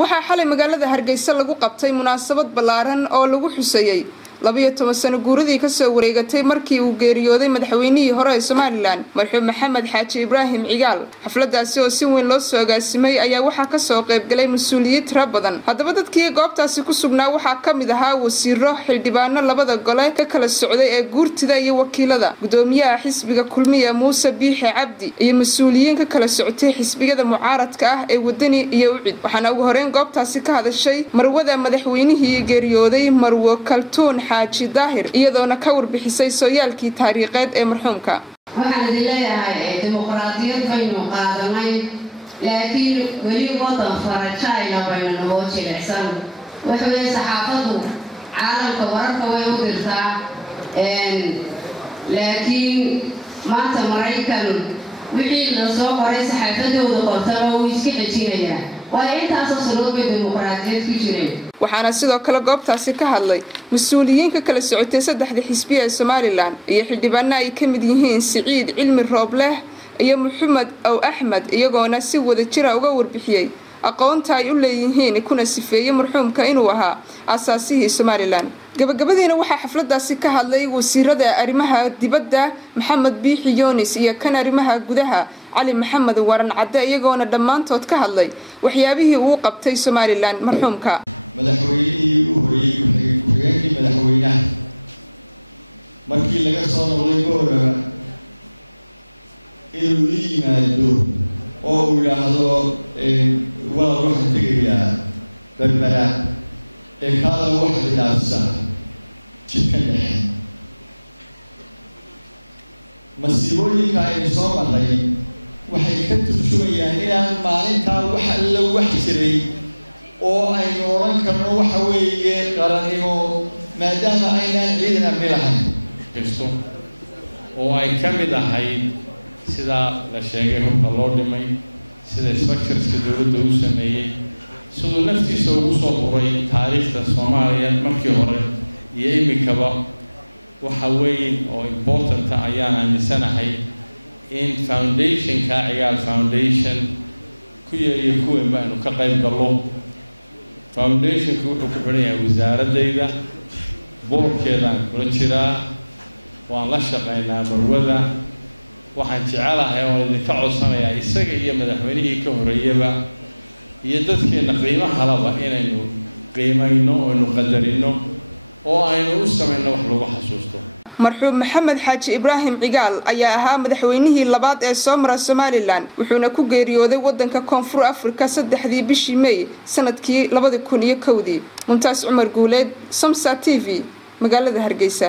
waxaa xalay magaalada Hargeysa lagu qabtay munaasabad ballaaran oo lagu xusayay 12 sano guuradii ka soo wareegatay markii uu geeriyooday madaxweynihii hore ee Soomaaliland marxuum Maxamed Xaaji Ibraahim Cigaal. xafladaasi oo si weyn loo soo agaasimay ayaa waxaa ka soo qayb galay mas'uuliyiin tiro badan. haddaba dadkii goobtaasi ku sugnaa waxaa ka mid ahaa wasiiro, xildhibaano labada gole ka kala socday ee guurtida iyo wakiilada, gudoomiyaha xisbiga Kulmiye Muuse Biixi Cabdi iyo mas'uuliyiin ka kala socotay xisbiyada mucaaradka ah ee wadani iyo ucid. waxaana ugu horeen goobtaasi ka hadashay marwada madaxweynihii geeriyooday Marwo Kaltuun Xaaji Daahir iyadoona ka warbixisay sooyaalkii taariikheed ee marxuumka. waxaan leeyahay dimuqraadiyad baynu qaadanay laakiin weli wadan farajayna baynu noo jilicsan. waxay saxaafadu caalamka wararka way u dirtaa laakiin maanta Mareykan wixii la soo qoray saxaafadooda qortaba way iska xijinayaan. waa intaasoo salood bay dimuqraadiyad ku jireen. waxaana sidoo kale goobtaasi ka hadlay mas'uuliyiinka kala socotay saddexda xisbi ee Soomaaliland iyo xildhibaano ay ka mid yihiin Siciid Cilmi Roobleh iyo Maxamed Aw Axmed iyagoona si wada jir ah uga warbixiyay aqoonta ay u leeyihiin kuna sifeeyay marxuumka inuu ahaa asaasihii Soomaaliland. gabagabadiina waxaa xafladaasi ka hadlay wasiirada arrimaha dibadda Maxamed Biixi Yoonis iyo kan arrimaha gudaha Cali Maxamed Waran Cadde iyagoona dhammaantood ka hadlay waxyaabihii uu qabtay Soomaaliland marxuumka. madaxweynihii u horeeyay ku-xigeenkii madaxweynaha markii laga soo noqday gobolka inuu yimaado oo uu yiraahdo walaal waxaan tegayaa berbera kaada wax ilaafsan jidka dhexe. masiibooyinka ay soo maray waxay ka turjumayaan inaan maalintaa wax alla wax jiray oo aynu oran karno waxa weeye qarannimo maadaama aynaan ciidan amni lahayn kisto oo ay ka mid ahayd sida la sheegay hubka loo dhimay, sida structureska dowladda uu sameeyey, sidoo naftiisa ugu soo qoray taariikhda Soomaaliya markii hore iyo imikaba. waxa weyn oo important ayaan aaminsanahay in foundation-ka Cigaal Foundation ku yeeyo kuwan baanu ka qayb galno. foundation-ku wuxuu ku xiran yahay wasaaradayda, boorkeedaan kula jiraa, waan la shaqaynaa marwada. waxaan jecelahay oo idinka codsanayaa isaga iyo madaxweynihii ka horeeyaba iyo dadkeena qiimaha laba inaynu qiimayno oo aynu qadarino oo aynu u samayno wax lagu xasuusto. marxuum Maxamed Xaaji Ibraahim Cigaal ayaa ahaa madaxweynihii labaad ee soo maray Soomaaliland wuxuuna ku geeriyooday wadanka Koonfur Afrika 3 bishii May sanadkii 2001. Mumtaaz Umar Guuleed, Samsa TV, magaalada Hargeysa.